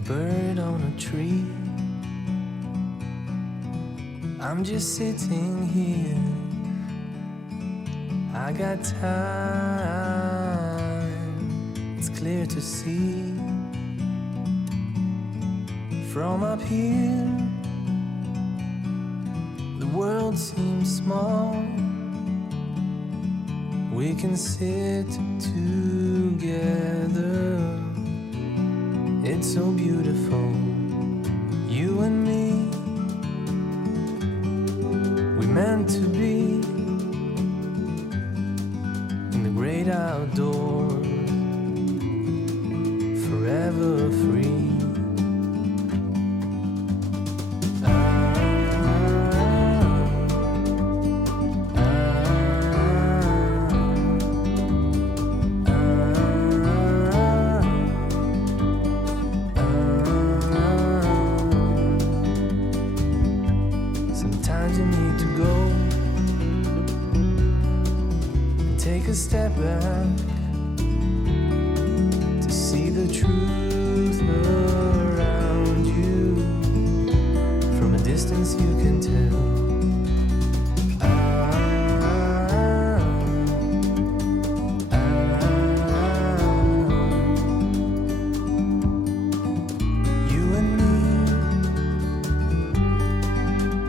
a bird on a tree. I'm just sitting here. I got time. It's clear to see from up here. The world seems small. We can sit together. It's so beautiful, you and me. We meant to be in the great outdoors, forever free. Sometimes you need to go and take a step back to see the truth around you. From a distance you can tell. You and me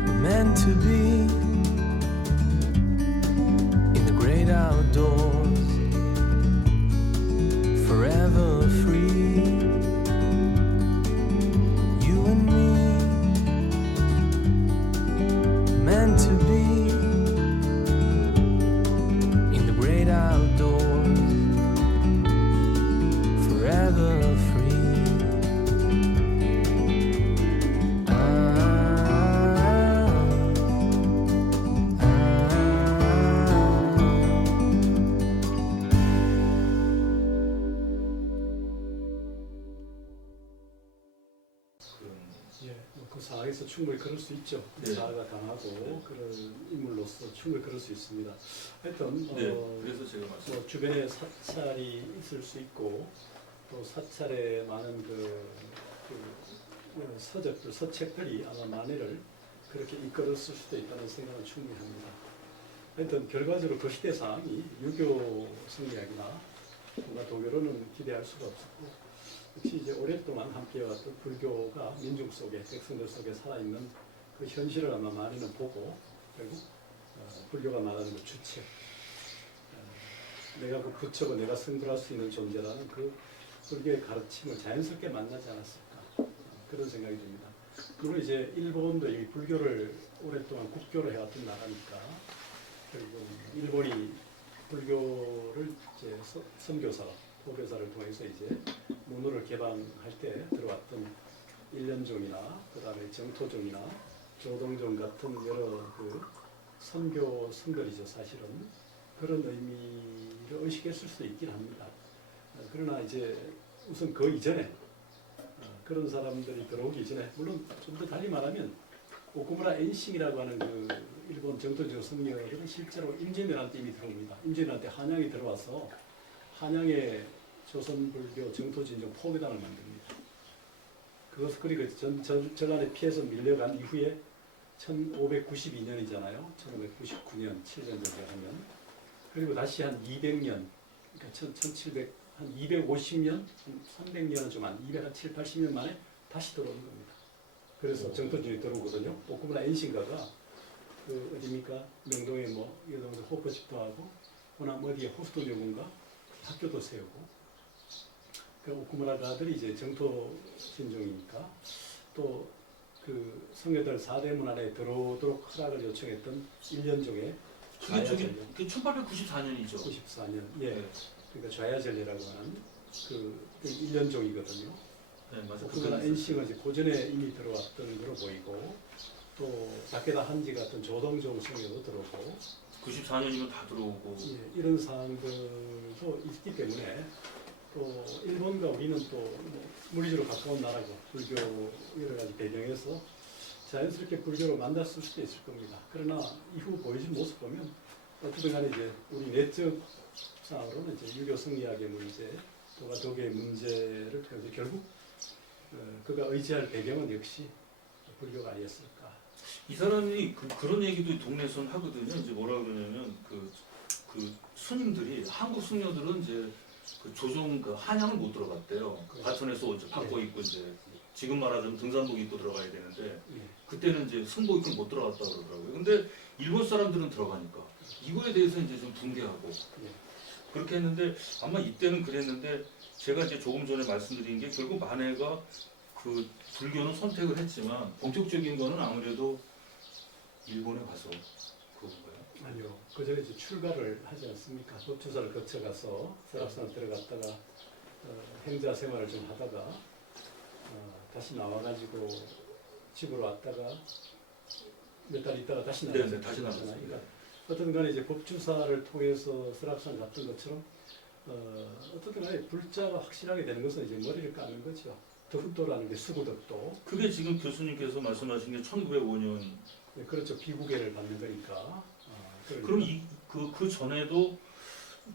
were meant to be in the great outdoors, forever free. You and me meant to be in the great outdoors, forever free. 예, 그 상황에서 충분히 그럴 수 있죠. 네. 자아가 강하고 네. 그런 인물로서 충분히 그럴 수 있습니다. 하여튼 네, 그래서 제가 말씀. 뭐 주변에 사찰이 있을 수 있고 또 사찰에 많은 서적들, 서책들이 아마 만회를 그렇게 이끌었을 수도 있다는 생각은 충분히 합니다. 하여튼 결과적으로 그 시대 상황이 유교 성리학이나 뭔가 도교로는 기대할 수가 없었고, 역시 이제 오랫동안 함께해왔던 불교가 민중 속에, 백성들 속에 살아있는 그 현실을 아마 많이는 보고 결국 불교가 말하는 그 주체, 내가 그 부처고 내가 승불할 수 있는 존재라는 그 불교의 가르침을 자연스럽게 만나지 않았을까, 그런 생각이 듭니다. 그리고 이제 일본도 이 불교를 오랫동안 국교로 해왔던 나라니까 결국 일본이 불교를 이제 선교사, 포교사를 통해서 이제 문호를 개방할 때 들어왔던 일련종이나 그다음에 정토종이나 조동종 같은 여러 그 선교 성들이죠. 사실은 그런 의미를 의식했을 수도 있긴 합니다. 그러나 이제 우선 그 이전에 그런 사람들이 들어오기 전에, 물론 좀 더 달리 말하면 오쿠무라 엔싱이라고 하는 그 일본 정토종 성녀들은 실제로 임진왜란 때 이미 들어옵니다. 임진왜란 때 한양에 들어와서 한양에 조선불교 정토진종 포교단을 만듭니다. 그리고 전란에 피해서 밀려간 이후에 1592년이잖아요. 1599년 7년 정도 하면, 그리고 다시 한 200년, 그러니까 1700, 한 250년, 300년은 좀 안, 207, 80년 만에 다시 들어오는 겁니다. 그래서 정토진이 들어오거든요. 오쿠무라 엔싱가가 그 어디입니까? 명동에 뭐 이런 호퍼집도 하고, 호남 어디에 호스톤 요군가 학교도 세우고, 그 오쿠무라가들이 이제 정토 신종이니까 또 그 성녀들 4대 문안에 들어오도록 허락을 요청했던 1년종의 저기 1894년이죠. 94년, 예, 네. 그러니까 좌야절례라고 하는 그 1년종이거든요. 네, 맞아요. 오쿠무라 엔싱은 이제 고전에 이미 들어왔던 걸로 보이고, 또 다케다 한지 같은 조동종 성녀도 들어오고, 94년이면 다 들어오고. 예, 이런 사항들도 있기 때문에 또 일본과 우리는 또 물리적으로 가까운 나라고 불교 여러 가지 배경에서 자연스럽게 불교로 만났을 수도 있을 겁니다. 그러나 이후 보여진 모습 보면 어쨌든 간에 이제 우리 내적 상으로는 이제 유교 성리학의 문제, 또가 도교의 문제를 통해서 결국 그가 의지할 배경은 역시 불교가 아니었을까. 이 사람이 그런 얘기도 동네에서 하거든요. 이제 뭐라 그러냐면 그 스님들이 한국 승려들은 이제 그 조정 그 한양을 못 들어갔대요. 그래. 과천에서 옷 바꿔 입고 이제 지금 말하자면 등산복 입고 들어가야 되는데 예. 그때는 이제 승복 입고 못 들어갔다 그러더라고요. 근데 일본 사람들은 들어가니까 이거에 대해서 이제 좀 붕괴하고 예. 그렇게 했는데 아마 이때는 그랬는데 제가 이제 조금 전에 말씀드린 게 결국 만해가 그 불교는 선택을 했지만 본격적인 거는 아무래도 일본에 가서 그건가요? 아니요. 그 전에 이제 출가를 하지 않습니까? 법주사를 거쳐가서 설악산 들어갔다가 행자 생활을 좀 하다가 다시 나와가지고 집으로 왔다가 몇 달 있다가 다시 네, 나왔잖아요. 다시 나왔습니다. 그러니까 어떤 간에 이제 법주사를 통해서 설악산 갔던 것처럼 어떻게 간에 불자가 확실하게 되는 것은 이제 머리를 까는 거죠. 덕도라는 게 수구덕도. 그게 지금 교수님께서 말씀하신 게 1905년. 네, 그렇죠. 비구계를 받는 거니까. 그러니까. 그럼 그 전에도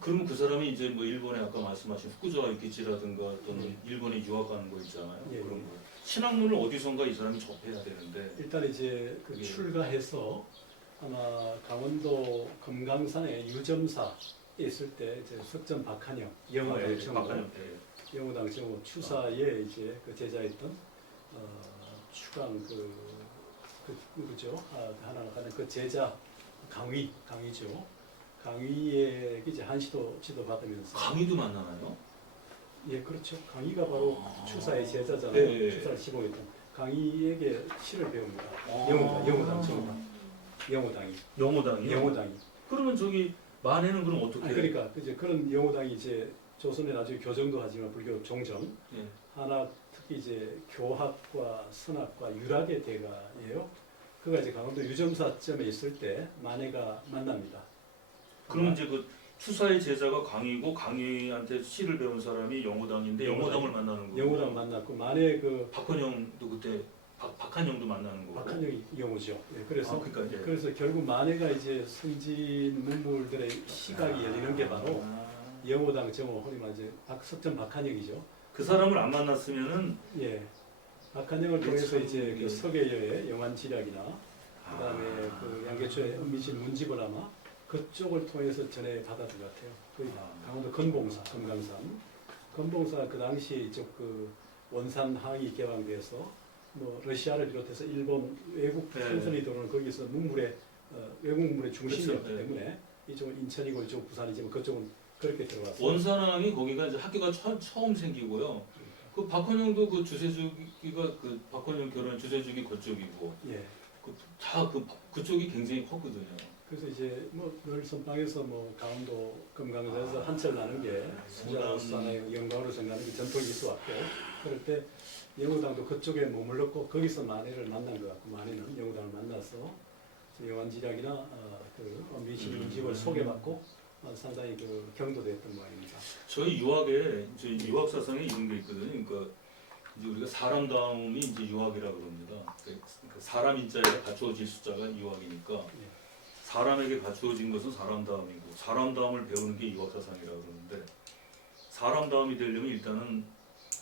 그러면 그 사람이 이제 뭐 일본에 아까 말씀하신 후쿠자와 유키치라든가 또는 일본에 유학 가는 거 있잖아요. 예, 그런 예. 거. 신학문을 어디선가 이 사람이 접해야 되는데. 일단 이제 그 예. 출가해서 아마 강원도 금강산에 유점사에 있을 때 이제 석전 박한영 영어당 정호 박한영. 영어당 정호 추사에 이제 그 제자였던 추강 그죠 하나 가는 그 제자 강의죠. 강의에 이제 한시도 지도 받으면서 강의도 만나나요? 예 그렇죠. 강의가 바로 추사의 제자잖아요. 네. 추사를 시봉했던 강의에게 시를 배웁니다. 아. 영어당 정호 영어당이 영어당이요? 영어당이 그러면 저기 만해는 그럼 어떻게? 아니, 그러니까 이제 그런 영어당이 이제 조선에 나중에 교정도 하지만 불교 종정 예. 하나 특히 이제 교학과 선학과 유락의 대가예요. 그가 이제 강원도 유점사점에 있을 때 만해가 만납니다. 그러면 이제 그 추사의 제자가 강의고 강의한테 시를 배운 사람이 영어당인데 영어당을 만나는 거고. 영어당 만났고 만해 그 박헌영도 그때 박한영도 만나는 거고. 박한영이 영어죠. 예, 그래서 그러니까 예. 그래서 결국 만해가 이제 선진 문물들의 시각이 열리는 게 바로 영어당 정호 흔히 말해 석전 박한영이죠. 그 사람을 안 만났으면은 예. 박한영을 통해서 참, 이제 예. 그 서계여의 영안지략이나 그다음에 그 양계초의 은미신 문집을 아마 그쪽을 통해서 전해 받았던 것 같아요. 그 강원도 건봉사, 금강산. 건봉사 그 당시 이쪽 그 원산 항이 개방돼서 뭐 러시아를 비롯해서 일본 외국 네. 풍선이 들어오는 거기서 문물의 외국 문물의 중심이었기 그렇죠. 네. 때문에 이쪽은 인천이고 이쪽 부산이지만 그쪽은 그렇게 들어왔어요. 원산항이 거기가 이제 학교가 처음 생기고요. 그 박헌영도 그 주세주기가 그 박헌영 결혼 주세주기 그쪽이고 예. 다 그쪽이 굉장히 컸거든요. 그래서 이제 뭐 늘 선방에서 뭐 강원도 금강산에서 한철 나는 게 수자로서 하나의 영광으로 생각하는 게 전통이 있어 왔고 그럴 때 영호당도 그쪽에 머물렀고 거기서 만해를 만난 것 같고 만해는 영호당을 만나서 영안지략이나 그 미신 문집을 소개받고 상당히 그 경도됐던 모양입니다. 저희 유학에 저희 유학 사상에 이런 게 있거든요. 그러니까 이제 우리가 사람다움이 이제 유학이라 그럽니다. 그 사람 인자에 갖추어질 숫자가 유학이니까 사람에게 갖추어진 것은 사람다움이고 사람다움을 배우는 게 유학 사상이라 그러는데 사람다움이 되려면 일단은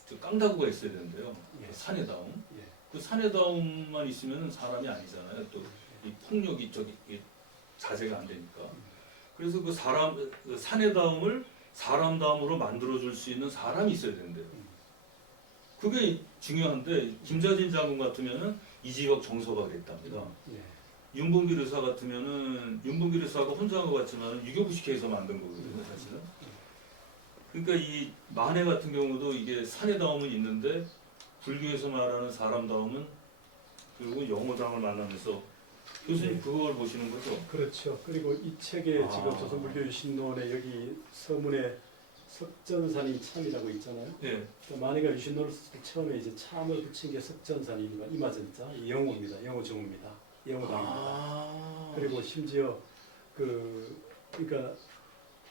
저 깡다구가 있어야 되는데요. 예. 사내다움. 예. 그 사내다움만 있으면 사람이 아니잖아요. 또 이 폭력이 자제가 안 되니까. 그래서 그 사내다움을 사람다움으로 만들어줄 수 있는 사람이 있어야 된대요. 그게 중요한데 김자진 장군 같으면은 이지혁 정서가 그랬답니다. 예. 윤봉길 의사 같으면은 윤봉길 의사가 혼자 한 것 같지만 유교부식회에서 만든 거거든요, 사실은. 그러니까 이 만해 같은 경우도 이게 사내다움은 있는데 불교에서 말하는 사람다움은 결국 영호당을 만나면서 교수님 그걸 보시는 거죠? 그렇죠. 그리고 이 책에 지금 조선불교 유신론에 여기 서문에 석전산이 참이라고 있잖아요. 예. 그러니까 만해가 유신론을 쓸 때 처음에 이제 참을 붙인 게 석전산입니다. 이마전자, 영호입니다. 영호정호입니다. 영호당입니다. 그리고 심지어 그러니까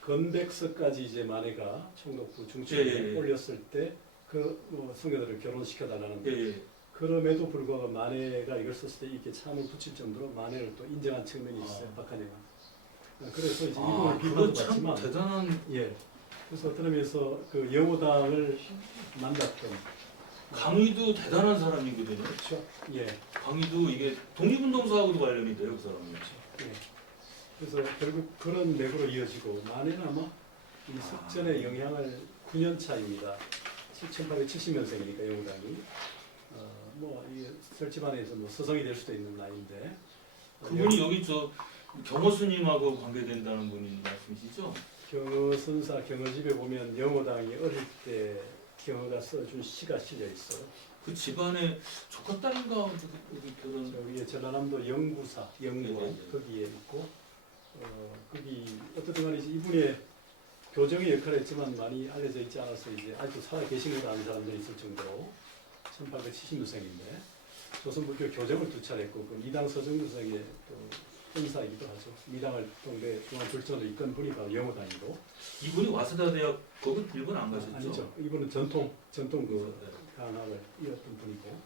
건백서까지 이제 만해가 총독부 중춘에 올렸을 때 그 성녀들을 결혼시켜 달라는 예. 그럼에도 불구하고 만해가 이걸 썼을 때 이렇게 참을 붙일 정도로 만해를 또 인정한 측면이 있어요. 박한영은. 그래서 이제 이분을 비판도 그거 참 받지만 대단한. 예. 그래서 어떤 의미에서 그 영호당을 만났던 강의도 대단한 사람이거든요. 그렇죠. 예. 강의도 이게 독립운동사하고도 관련이 돼요, 그 사람이. 예. 그래서 결국 그런 맥으로 이어지고 만에는 아마 이 석전의 영향을 9년 차입니다. 1870년생이니까 영우당이 뭐이 설집안에서 뭐 서성이 될 수도 있는 나이인데 그분이 여기 저 경호 스님하고 관계된다는 분이 말씀이시죠? 경허선사 경허집에 보면 영호당이 어릴 때 경허가 써준 시가 실려 있어. 그 집안에 조카 딸인가 어디 그런 여기에 전라남도 영구사 영구원 네, 네, 네. 거기에 있고 거기 어떻든 간에 이분의 교정의 역할을 했지만 많이 알려져 있지 않아서 이제 아직도 살아 계신 걸 아는 사람들이 있을 정도로 1870년생인데 조선불교 교정을 두 차례 했고 그 미당 서정교생의 또 형사이기도 하죠. 미당을 동대 중앙불전을 이끈 분이 바로 영호당이고 이분이 와세다 대학 거기 일본 안 가셨죠? 아니죠. 이분은 전통 그 강학을 이었던 분이고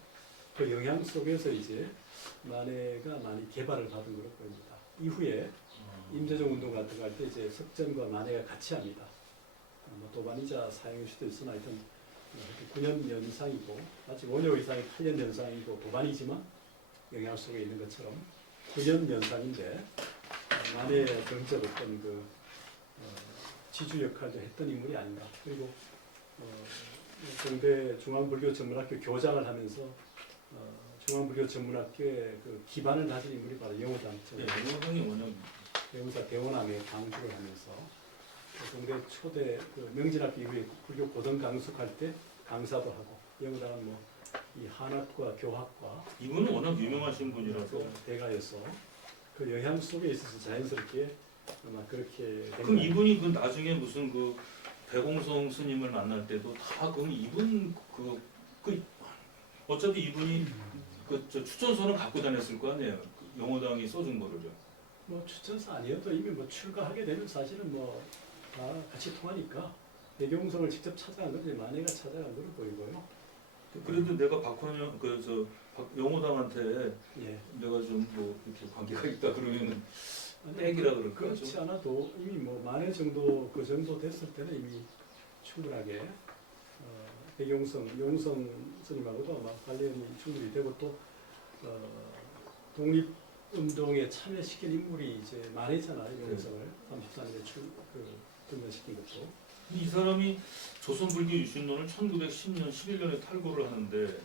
그 영향 속에서 이제 만해가 많이 개발을 받은 것으로 보입니다. 이후에 임재정 운동 같은 거 할 때 이제 석전과 만해가 같이 합니다. 뭐 도반이자 사용일 수도 있으나 하여튼 9년 연상이고 마치 원효 이상이 8년 연상이고 도반이지만 영향 속에 있는 것처럼 9년 연상인데 만해에 경적 어떤 그 지주 역할도 했던 인물이 아닌가. 그리고 동대 중앙불교전문학교 교장을 하면서 중앙불교전문학교의 그 기반을 가진 인물이 바로 영호당. 네, 영호당이 워낙 배우사 대원암에 강주를 하면서 동대 초대 그 명진학교 이후에 불교 고등 강숙할 때 강사도 하고 영호당은 뭐 이 한학과 교학과 이분은 워낙 유명하신 분이라서 대가여서 그 영향 속에 있어서 자연스럽게 아마 그렇게 된 그럼 거 이분이 그 나중에 무슨 그 배공성 스님을 만날 때도 다 그럼 이분 그 어차피 이분이 그 저 추천서는 갖고 다녔을 거 아니에요. 그 영호당이 써준 거를요. 뭐 추천사 아니어도 이미 뭐 출가하게 되면 사실은 뭐 다 같이 통하니까 배경성을 직접 찾아간 건지 만해가 찾아간 걸로 보이고요. 그래도 내가 박헌영 그저 영호당한테 예. 내가 좀 뭐 이렇게 관계가 있다 그러면 땡이라 그럴까? 그렇지 않아도 이미 뭐 만해 정도 그 정도 됐을 때는 이미 충분하게 배경성 용성 스님하고도 아마 관련이 충분히 되고 또 독립운동에 참여시킨 인물이 이제 만해잖아요. 용성을 33년에 등단시킨 것도. 이 사람이 조선불교 유신론을 1910년 11년에 탈고를 하는데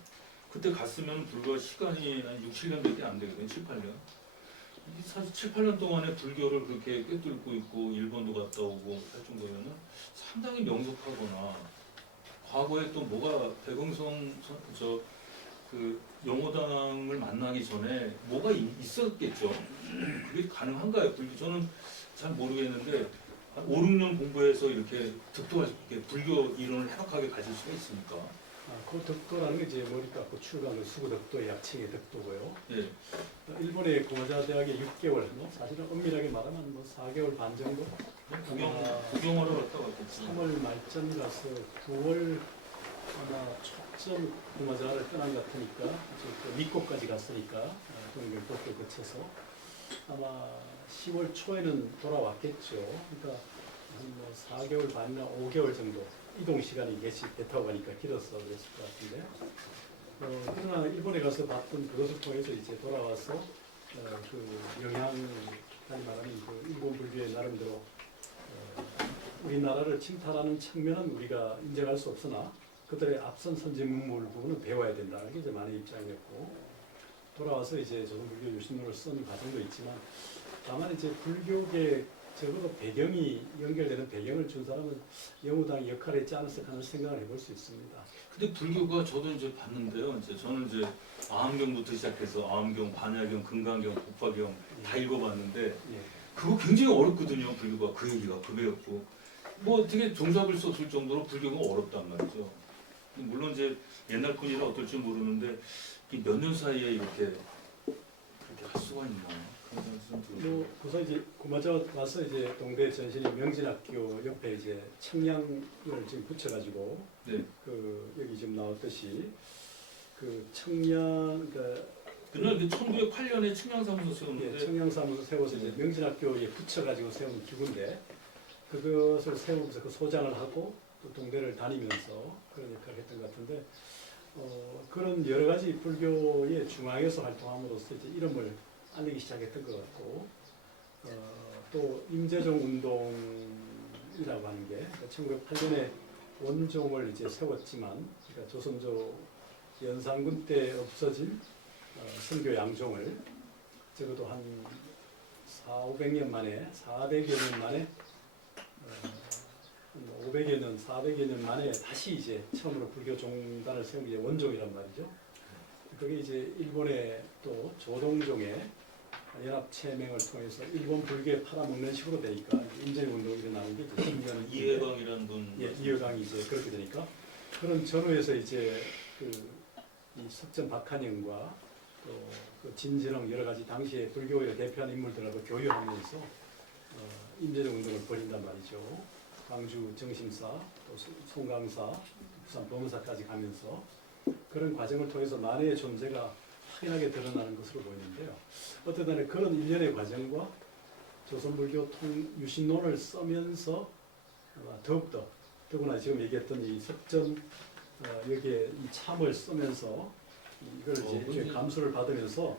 그때 갔으면 불과 시간이 한 6, 7년밖에 안 되거든요. 7, 8년. 이 사실 7, 8년 동안에 불교를 그렇게 꿰뚫고 있고 일본도 갔다 오고 할 정도면은 상당히 명석하거나 과거에 또 뭐가 배경성 그 영호당을 만나기 전에 뭐가 있었겠죠. 그게 가능한가요? 불교 저는 잘 모르겠는데 한 5, 6년 공부해서 이렇게 불교 이론을 해박하게 가질 수가 있습니까? 그 덕도라는 게 이제 머리 깎고 출가하는 수구덕도의 약칭의 덕도고요. 예. 일본의 고마자 대학에 6개월, 뭐 사실은 엄밀하게 말하면 뭐 4개월 반 정도. 구경하러 갔다 왔겠지. 3월 말쯤이라서 9월 아마 초점 고마자를 떠난 것 같으니까 또 미국까지 갔으니까 동경 도쿄 거쳐서 아마 10월 초에는 돌아왔겠죠. 그러니까 한 뭐 4개월 반이나 5개월 정도 이동 시간이 배 타고 가니까 길어서 그랬을 것 같은데 그러나 일본에 가서 봤던 그것을 통해서 이제 돌아와서 그 영향 다시 말하면 그 일본 불교의 나름대로 우리나라를 침탈하는 측면은 우리가 인정할 수 없으나 그들의 앞선 선제 문물 부분은 배워야 된다는 게 이제 많은 입장이었고 돌아와서 이제 조선불교 유신론을 쓴 과정도 있지만 다만 이제 불교계 적어도 배경이 연결되는 배경을 준 사람은 영우당이 역할을 했지 않았을까 하는 생각을 해볼 수 있습니다. 근데 불교가 저도 이제 봤는데요. 이제 저는 이제 아함경부터 시작해서 아함경, 반야경, 금강경, 법화경 다 읽어봤는데 예. 그거 굉장히 어렵거든요. 불교가 그 얘기가 그거였고 뭐 어떻게 종잡을 수 없을 정도로 불교가 어렵단 말이죠. 물론 이제 옛날 분이라 어떨지 모르는데 몇 년 사이에 이렇게 그렇게 할 수가 있나 그런 생각이 좀 들어요. 뭐 그래서 이제 고마자 와서 이제 동대 전신이 명진학교 옆에 이제 청량을 지금 붙여가지고 네. 그 여기 지금 나왔듯이 그 청량 그 그날 1908년에 청량사무소 세웠는데 청량사무소 세워서 이제 명진학교에 붙여가지고 세운 기구인데 그것을 세우면서 그 소장을 하고 또 동대를 다니면서 그런 역할을 했던 것 같은데 그런 여러 가지 불교의 중앙에서 활동함으로써 이제 이름을 알리기 시작했던 것 같고, 또 임재종 운동이라고 하는 게 1908년에 원종을 이제 세웠지만, 그러니까 조선조 연산군 때 없어진 선교 양종을 적어도 한 400여 년 만에 500여 년, 400여 년 만에 다시 이제 처음으로 불교 종단을 세운 게 원종이란 말이죠. 그게 이제 일본의 또 조동종의 연합체맹을 통해서 일본 불교에 팔아먹는 식으로 되니까 임재운동이 일어나는 게 이제 신년 이해광이라는 분. 예, 이해광이 이제 그렇게 되니까 그런 전후에서 이제 이 석전 박한영과 또 그 진진흥 여러 가지 당시에 불교의 대표하는 인물들하고 교류하면서 임재정 운동을 벌인단 말이죠. 광주 정심사, 또 송강사, 부산 범사까지 가면서 그런 과정을 통해서 만해의 존재가 확연하게 드러나는 것으로 보이는데요. 어떤 간에 그런 일련의 과정과 조선불교 유신론을 쓰면서 더구나 지금 얘기했던 이 석전 여기에 이 참을 쓰면서 이걸 이제 일종의 감수를 받으면서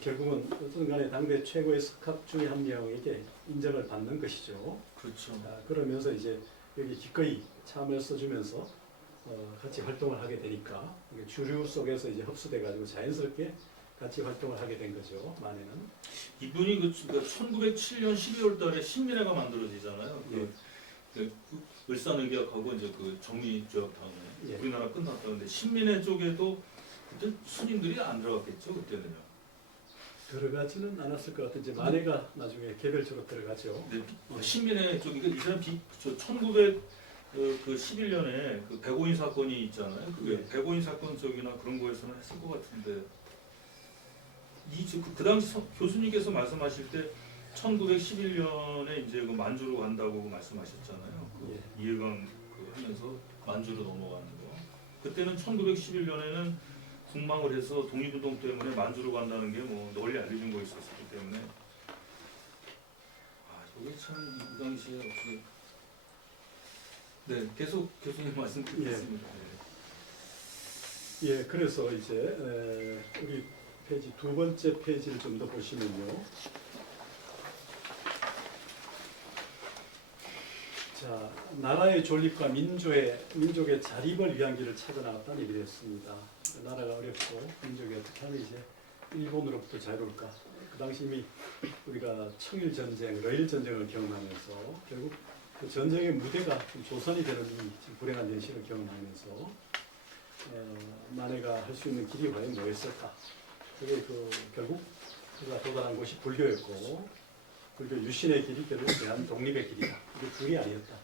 결국은 어떤 간에 당대 최고의 석학 중에 한 명에게 인정을 받는 것이죠. 그렇죠. 그러면서 이제 여기 기꺼이 참을 써주면서 같이 활동을 하게 되니까 이게 주류 속에서 이제 흡수돼가지고 자연스럽게 같이 활동을 하게 된 거죠. 만에는. 이분이 그 1907년 12월달에 신민회가 만들어지잖아요. 예. 그 을사늑약하고 이제 그 정미조약 다음에 예. 우리나라 끝났다는데 신민회 쪽에도 그때 스님들이 안 들어갔겠죠 그때는요. 들어가지는 않았을 것 같은데 만해가 나중에 개별적으로 들어가죠. 네, 신민회 쪽이 이 사람 1911년에 그 백오인 사건이 있잖아요. 그게 네. 백오인 사건 쪽이나 그런 거에서는 했을 것 같은데 그 당시 교수님께서 말씀하실 때 1911년에 이제 그 만주로 간다고 말씀하셨잖아요. 그 예. 이해강 하면서 만주로 넘어가는 거. 그때는 1911년에는 국망을 해서 독립운동 때문에 만주로 간다는 게 뭐 널리 알려진 거 있었기 때문에 이게 참 이 당시에 어떻게 네 계속 교수님 말씀 듣겠습니다. 예, 그래서 이제 우리 페이지 두 번째 페이지를 좀 더 보시면요. 자, 나라의 존립과 민족의 자립을 위한 길을 찾아 나갔다는 얘기를 했습니다. 나라가 어렵고 민족이 어떻게 하면 이제 일본으로부터 자유로울까? 그 당시 이미 우리가 청일 전쟁, 러일 전쟁을 경험하면서 결국 그 전쟁의 무대가 조선이 되는 이 불행한 현실을 경험하면서 만해가 할 수 있는 길이 과연 뭐였을까? 그게 결국 그가 도달한 곳이 불교였고, 불교 유신의 길이 결국 대한 독립의 길이다. 이게 둘이 아니었다.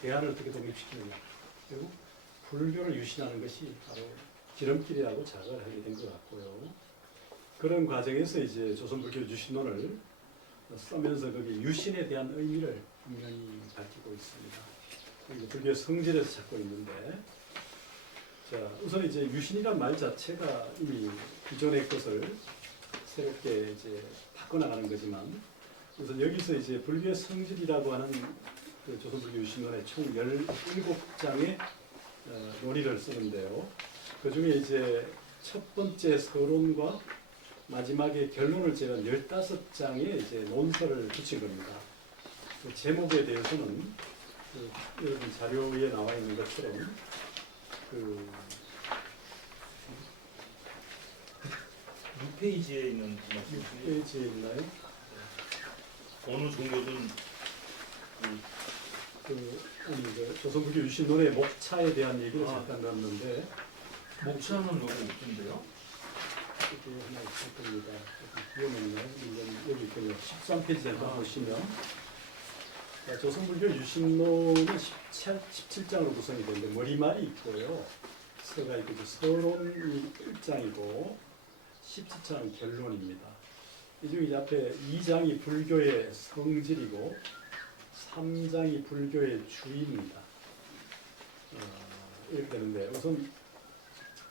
대한을 어떻게 독립시키느냐. 결국 불교를 유신하는 것이 바로 지름길이라고 자각을 하게 된 것 같고요. 그런 과정에서 이제 조선불교 유신론을 쓰면서 거기 유신에 대한 의미를 분명히 밝히고 있습니다. 불교의 성질에서 찾고 있는데, 자, 우선 이제 유신이란 말 자체가 이미 기존의 것을 새롭게 이제 바꿔나가는 거지만, 우선 여기서 이제 불교의 성질이라고 하는 그 조선불교 유신론의 총 17장의 논의를 쓰는데요. 그 중에 이제 첫 번째 서론과 마지막에 결론을 제한 15장의 이제 논설을 붙인 겁니다. 그 제목에 대해서는 여러분 자료에 나와 있는 것처럼 6페이지에 있는 말씀. 6페이지에 있나요? 어느 종교든 조선불교 유신론의 목차에 대한 얘기를 잠깐 나눴는데, 목차는 여기 없던데요? 이게 하나 있을 겁니다. 기억나요? 여기 있군요. 13페이지 잠깐 보시면, 조선불교 유신론은 17장으로 구성이 되는데 머리말이 있고요. 서가 있고 서론이 1장이고 17장은 결론입니다. 이 중에 앞에 2장이 불교의 성질이고 3장이 불교의 주의입니다. 이렇게 되는데, 우선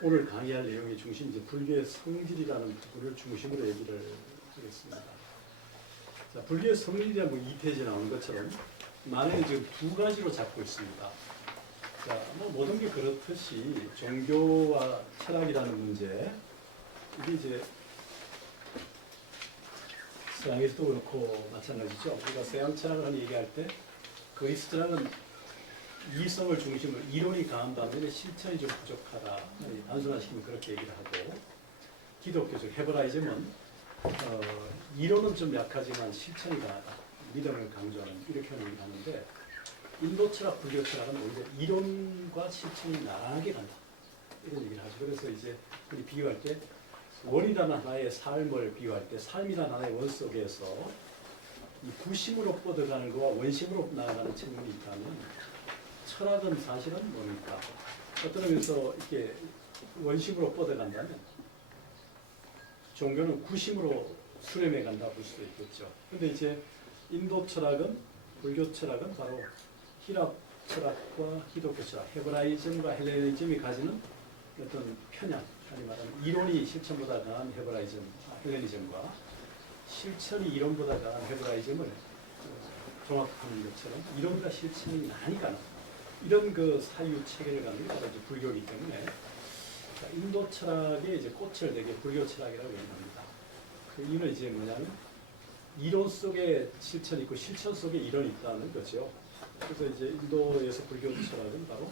오늘 강의할 내용의 중심 이제 불교의 성질이라는 부분을 중심으로 얘기를 하겠습니다. 자, 불교의 성질이란 뭐 2페이지에 나오는 것처럼 만해는 지금 두 가지로 잡고 있습니다. 자, 뭐 모든 게 그렇듯이 종교와 철학이라는 문제, 이게 이제 서양에서도 그렇고 마찬가지죠. 우리가 서양 철학을 얘기할 때 그리스 철학은 이성을 중심으로 이론이 강한 반면에 실천이 좀 부족하다. 단순화시키면 그렇게 얘기를 하고, 기독교적 헤브라이즘은 이론은 좀 약하지만 실천이 강하다. 믿음을 강조하는 이렇게 얘기를 하는데, 인도 철학, 불교 철학은 오히려 이론과 실천이 나란하게 간다. 이런 얘기를 하죠. 그래서 이제 우리 비유할 때 원이라는 하나의 삶을 비유할 때 삶이라는 하나의 원 속에서 이 구심으로 뻗어가는 것과 원심으로 나아가는 측면이 있다면 철학은 사실은 뭡니까? 어떤 의미에서 이렇게 원심으로 뻗어간다면 종교는 구심으로 수렴해 간다 볼 수도 있겠죠. 근데 이제 인도 철학은 불교 철학은 바로 히랍 철학과 기독교 철학, 헤브라이즘과 헬레니즘이 가지는 어떤 편향, 아니 말하면 이론이 실천보다 강한 헤브라이즘, 헬레니즘과 실천이 이론보다 강한 헤브라이즘을 종합하는 것처럼 이론과 실천이 많이 가는 이런 그 사유 체계를 갖는 게 바로 이제 불교이기 때문에 인도 철학의 이제 꽃을 내게 불교 철학이라고 얘기합니다. 그 이유는 이제 뭐냐면 이론 속에 실천이 있고 실천 속에 이론이 있다는 거죠. 그래서 이제 인도에서 불교 철학은 바로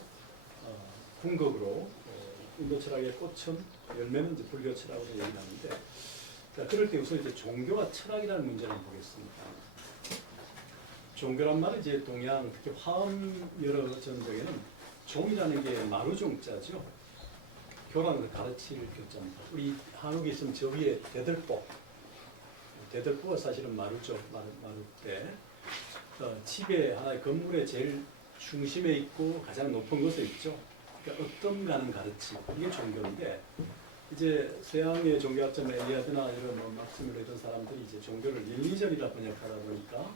궁극으로 인도 철학의 꽃은 열매는 이제 불교 철학으로 얘기하는데, 자, 그럴 때 우선 이제 종교와 철학이라는 문제를 보겠습니다. 종교란 말은 이제 동양 특히 화엄 여러 전적에는 종이라는 게 마루종자죠. 교라는 가르칠 교자입니다. 우리 한국에 있으면 저 위에 대들보, 대들보가 사실은 마루죠. 마루때 집의 하나의 건물의 제일 중심에 있고 가장 높은 곳에 있죠. 그러니까 어떤가는 가르침, 이게 종교인데, 이제 서양의 종교학자 엘리아드나 이런 뭐 막스밀러 이런 사람들이 이제 종교를 릴리전이라 번역하다 보니까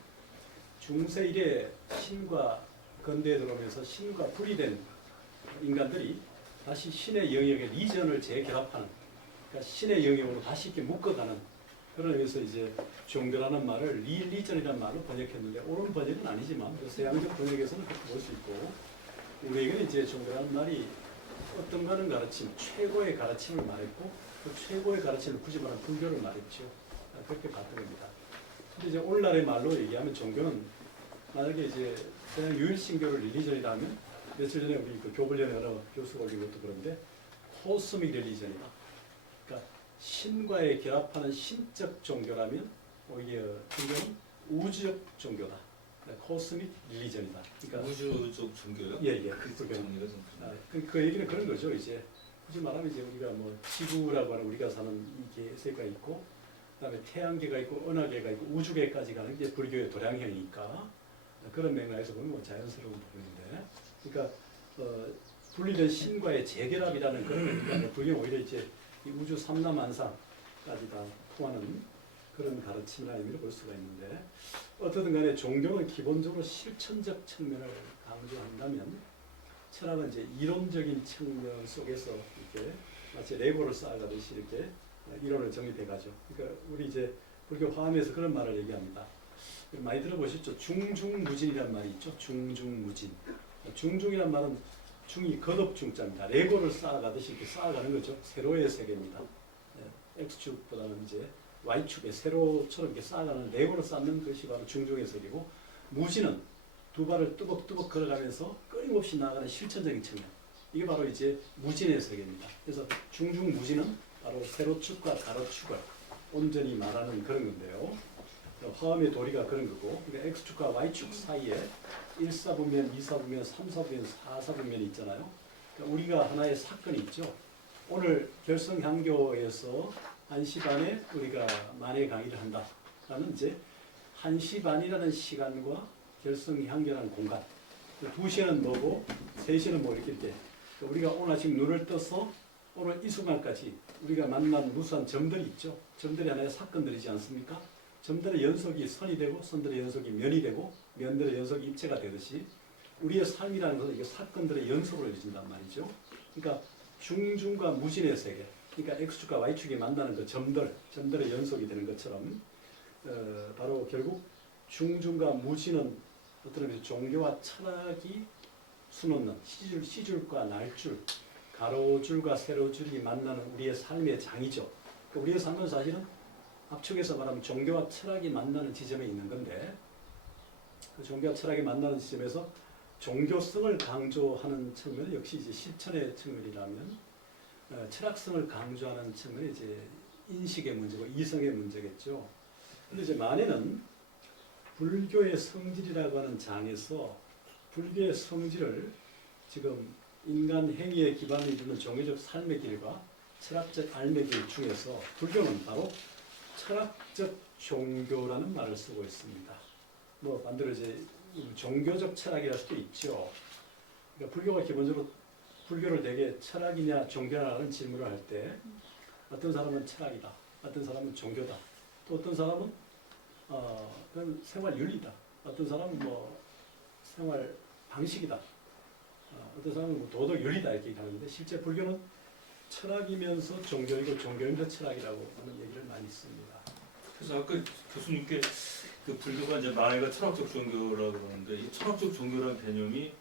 중세 이래 신과 근대에 들어오면서 신과 분리된 인간들이 다시 신의 영역에 리전을 재결합하는, 그러니까 신의 영역으로 다시 이렇게 묶어가는 그런 의미에서 이제 종교라는 말을 릴리전이라는 말로 번역했는데, 옳은 번역은 아니지만 서양적 번역에서는 그렇게 볼 수 있고, 우리에게는 이제 종교라는 말이 어떤가는 가르침, 최고의 가르침을 말했고, 그 최고의 가르침을 굳이 말하면 불교를 말했죠. 그렇게 봤던 겁니다. 근데 이제 오늘날의 말로 얘기하면 종교는 만약에 이제 그냥 유일신교를 릴리전이라 하면, 며칠 전에 우리 그 교불련의 어느 교수가 올린 것도 그런데 코스믹 릴리전이다. 그러니까 신과의 결합하는 신적 종교라면 오히려 종교는 우주적 종교다. 코스믹 릴리전이다. 그러니까 우주적 종교요? 예. 그 정리가 좀 그 얘기는 그런 거죠. 이제 굳이 말하면 이제 우리가 뭐 지구라고 하는 우리가 사는 이 세계가 있고, 그다음에 태양계가 있고 은하계가 있고 우주계까지 가는 게 불교의 도량형이니까 그런 맥락에서 보면 뭐 자연스러운 부분인데, 그러니까 분리된 신과의 재결합이라는 그런 의미가 불교는 오히려 이제 이 우주 삼라만상까지 다 통하는 그런 가르침이라는 의미를 볼 수가 있는데, 어떻든 간에 종교는 기본적으로 실천적 측면을 강조한다면 철학은 이제 이론적인 측면 속에서 이렇게 마치 레고를 쌓아가듯이 이렇게 이론을 정립해 가죠. 그러니까 우리 이제 불교 화엄에서 그런 말을 얘기합니다. 많이 들어보셨죠? 중중무진이라는 말이 있죠. 중중무진. 중중이란 말은 중이 거듭중자입니다. 레고를 쌓아가듯이 이렇게 쌓아가는 거죠. 세로의 세계입니다. X축보다는 이제 Y축의 세로처럼 이렇게 쌓아가는 레고를 쌓는 것이 바로 중중의 세계고, 무진은 두 발을 뚜벅뚜벅 걸어가면서 끊임없이 나아가는 실천적인 측면. 이게 바로 이제 무진의 세계입니다. 그래서 중중무진은 바로 세로축과 가로축을 온전히 말하는 그런 건데요. 화엄의 도리가 그런 거고, 그러니까 X축과 Y축 사이에 1사분면, 2사분면, 3사분면, 4사분면이 있잖아요. 그러니까 우리가 하나의 사건이 있죠. 오늘 결성향교에서 1시 반에 우리가 만회 강의를 한다라는 이제 1시 반이라는 시간과 결성향교라는 공간, 2시는 뭐고 3시는 뭐 이렇게 돼. 우리가 오늘 아침 눈을 떠서 오늘 이 순간까지 우리가 만난 무수한 점들이 있죠. 점들이 하나의 사건들이지 않습니까? 점들의 연속이 선이 되고 선들의 연속이 면이 되고 면들의 연속이 입체가 되듯이 우리의 삶이라는 것은 이게 사건들의 연속으로 이루어진단 말이죠. 그러니까 중중과 무진의 세계, 그러니까 X축과 Y축이 만나는 그 점들의 연속이 되는 것처럼 바로 결국 중중과 무진은 어떤 의미에서 종교와 철학이 수놓는 시줄과 날줄, 가로줄과 세로줄이 만나는 우리의 삶의 장이죠. 그러니까 우리의 삶은 사실은 압축해서 말하면 종교와 철학이 만나는 지점에 있는 건데, 그 종교와 철학이 만나는 지점에서 종교성을 강조하는 측면 역시 이제 실천의 측면이라면, 철학성을 강조하는 측면이 이제 인식의 문제고 이성의 문제겠죠. 근데 이제 만에는 불교의 성질이라고 하는 장에서 불교의 성질을 지금 인간 행위에 기반을 두는 종교적 삶의 길과 철학적 삶의 길 중에서 불교는 바로 철학적 종교라는 말을 쓰고 있습니다. 뭐 반대로 이제 종교적 철학이랄 수도 있죠. 그러니까 불교가 기본적으로 불교를 되게 철학이냐 종교냐라는 질문을 할 때 어떤 사람은 철학이다, 어떤 사람은 종교다, 또 어떤 사람은 그건 생활 윤리다, 어떤 사람은 뭐 생활 방식이다, 어떤 사람은 뭐 도덕 윤리다 이렇게 얘기하는데 실제 불교는 철학이면서 종교이고 종교이면서 철학이라고 하는 얘기를 많이 씁니다. 그래서 아까 교수님께 그 불교가 이제 만해가 철학적 종교라고 그러는데 이 철학적 종교라는 개념이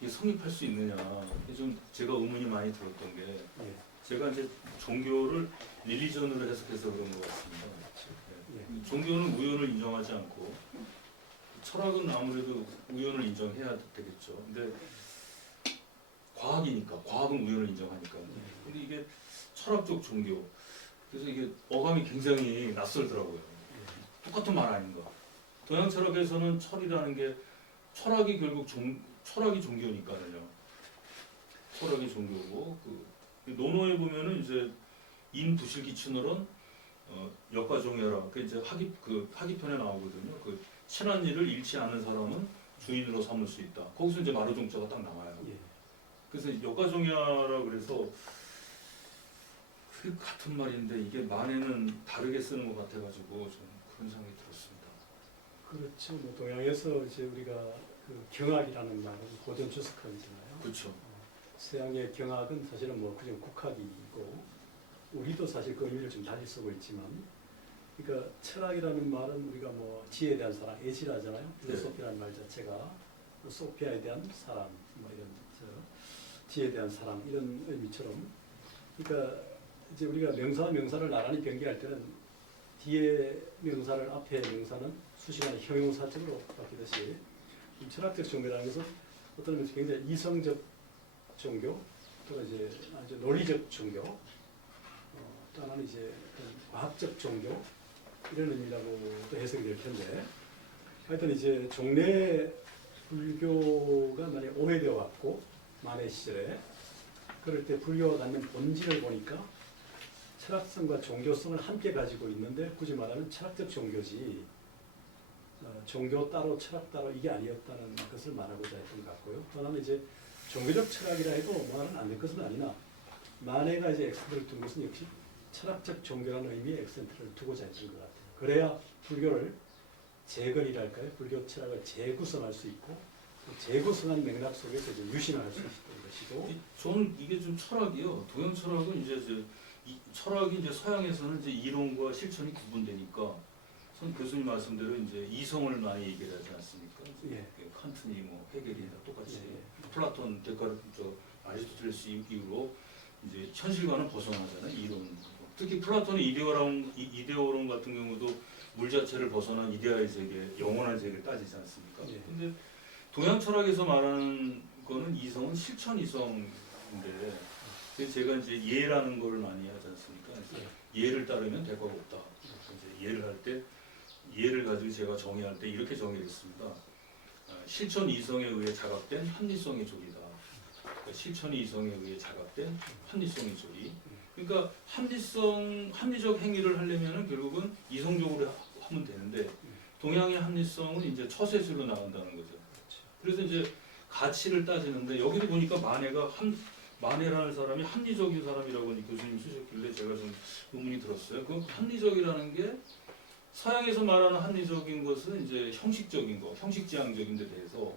이게 성립할 수 있느냐 이게 좀 제가 의문이 많이 들었던 게 예. 제가 이제 종교를 릴리전으로 해석해서 그런 것 같습니다. 예. 종교는 우연을 인정하지 않고 철학은 아무래도 우연을 인정해야 되겠죠. 근데 과학이니까 과학은 우연을 인정하니까. 근데 이게 철학적 종교 그래서 이게 어감이 굉장히 낯설더라고요. 똑같은 말 아닌가. 동양 철학에서는 철이라는 게 철학이 결국 철학이 종교니까요. 철학이 종교고 그 논어에 보면은 이제 인부실기춘어론 역과종여라. 그 이제 하기편에 나오거든요. 그 친한 일을 잃지 않는 사람은 주인으로 삼을 수 있다. 거기서 이제 마루종자가 딱 나와요. 예. 그래서 역과종여라 그래서 그 같은 말인데 이게 만에는 다르게 쓰는 것 같아가지고 좀 그런 생각이 들었습니다. 그렇죠. 뭐 동양에서 이제 우리가 그 경학이라는 말은 고전 주석학이잖아요. 그렇죠. 서양의 경학은 사실은 뭐 그냥 국학이고 우리도 사실 그 의미를 좀 달리 쓰고 있지만, 그러니까 철학이라는 말은 우리가 뭐 지혜에 대한 사랑, 애지라잖아요. 필로소피라는 말 자체가 소피아에 대한 사랑, 뭐 이런 지혜에 대한 사랑 이런 의미처럼, 그러니까 이제 우리가 명사와 명사를 나란히 변기할 때는 뒤에 명사를 앞에 명사는 수시간에 형용사적으로 바뀌듯이 철학적 종교라는 것은 어떤 면에서 굉장히 이성적 종교, 또 이제 아주 논리적 종교, 또 하나는 이제 과학적 종교 이런 의미라고도 해석이 될 텐데, 하여튼 이제 종래 불교가 많이 오해되어 왔고 만해 시절에 그럴 때 불교가 갖는 본질을 보니까 철학성과 종교성을 함께 가지고 있는데 굳이 말하면 철학적 종교지 종교 따로 철학 따로 이게 아니었다는 것을 말하고자 했던 것 같고요. 또 하나는 이제 종교적 철학이라 해도 뭐는 안 될 것은 아니나 만해가 이제 액센트를 둔 것은 역시 철학적 종교라는 의미의 액센트를 두고자 했던 것 같아요. 그래야 불교를 재건이랄까요? 불교 철학을 재구성할 수 있고 재구성한 맥락 속에서 이제 유신을 할 수 있었던 것이고. 저는 이게 좀 철학이요. 동양 철학은 이제 철학이 이제 서양에서는 이제 이론과 실천이 구분되니까 선 교수님 말씀대로 이제 이성을 많이 얘기를 하지 않습니까? 예. 칸트니 뭐 헤겔이 다 똑같이 예. 플라톤, 데카르트, 아리스토텔레스 이후로 이제 현실과는 벗어나잖아요. 이론. 특히 플라톤의 이데오론 같은 경우도 물 자체를 벗어난 이데아의 세계, 영원한 세계를 따지지 않습니까? 예. 근데 동양 철학에서 말하는 거는 이성은 실천 이성인데, 그래서 제가 이제 예라는 걸 많이 하지 않습니까? 그래서 예를 따르면 대가가 없다. 이제 예를 할 때 예를 가지고 제가 정의할 때 이렇게 정의를 했습니다. 실천 이성에 의해 자각된 합리성의 조리다. 그러니까 실천이 이성에 의해 자각된 합리성의 조리. 그러니까 합리적 행위를 하려면은 결국은 이성적으로 하면 되는데 동양의 합리성은 이제 처세술로 나간다는 거죠. 그래서 이제 가치를 따지는데 여기도 보니까 만해라는 사람이 합리적인 사람이라고 교수님이 쓰셨길래 제가 좀 의문이 들었어요. 그 합리적이라는 게 서양에서 말하는 합리적인 것은 이제 형식적인 거, 형식지향적인 데 대해서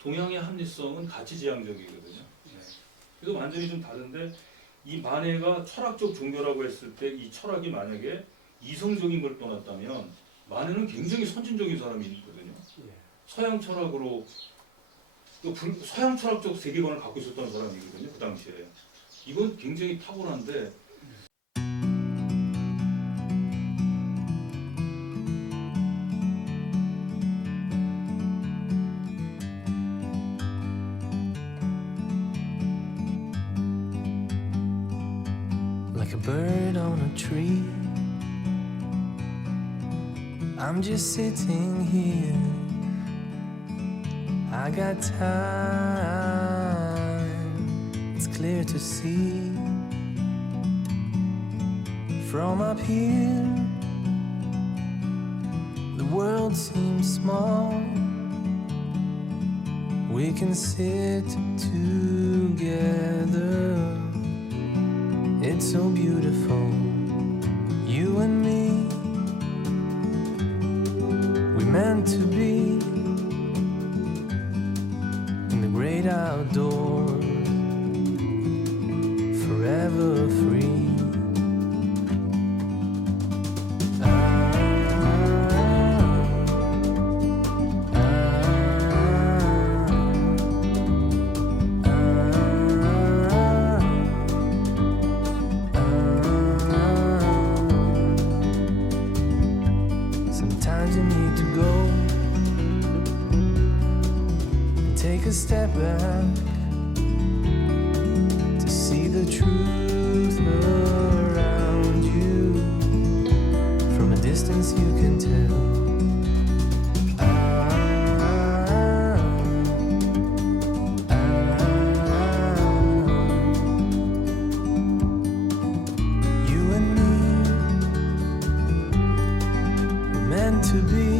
동양의 합리성은 가치지향적이거든요. 그래서 완전히 좀 다른데 이 만해가 철학적 종교라고 했을 때 이 철학이 만약에 이성적인 걸 떠났다면 만해는 굉장히 선진적인 사람이거든요. 예. 서양 철학으로 서양 철학적 세계관을 갖고 있었던 사람이거든요. 그 당시에. 이건 굉장히 탁월한데 like a bird on a tree. I'm just sitting here. I got time. It's clear to see from up here. The world seems small. We can sit together. It's so beautiful, you and me. We meant to be in the great outdoors, forever free. Sometimes you need to go and take a step back to see the truth around you. From a distance you can tell. You and me, we're meant to be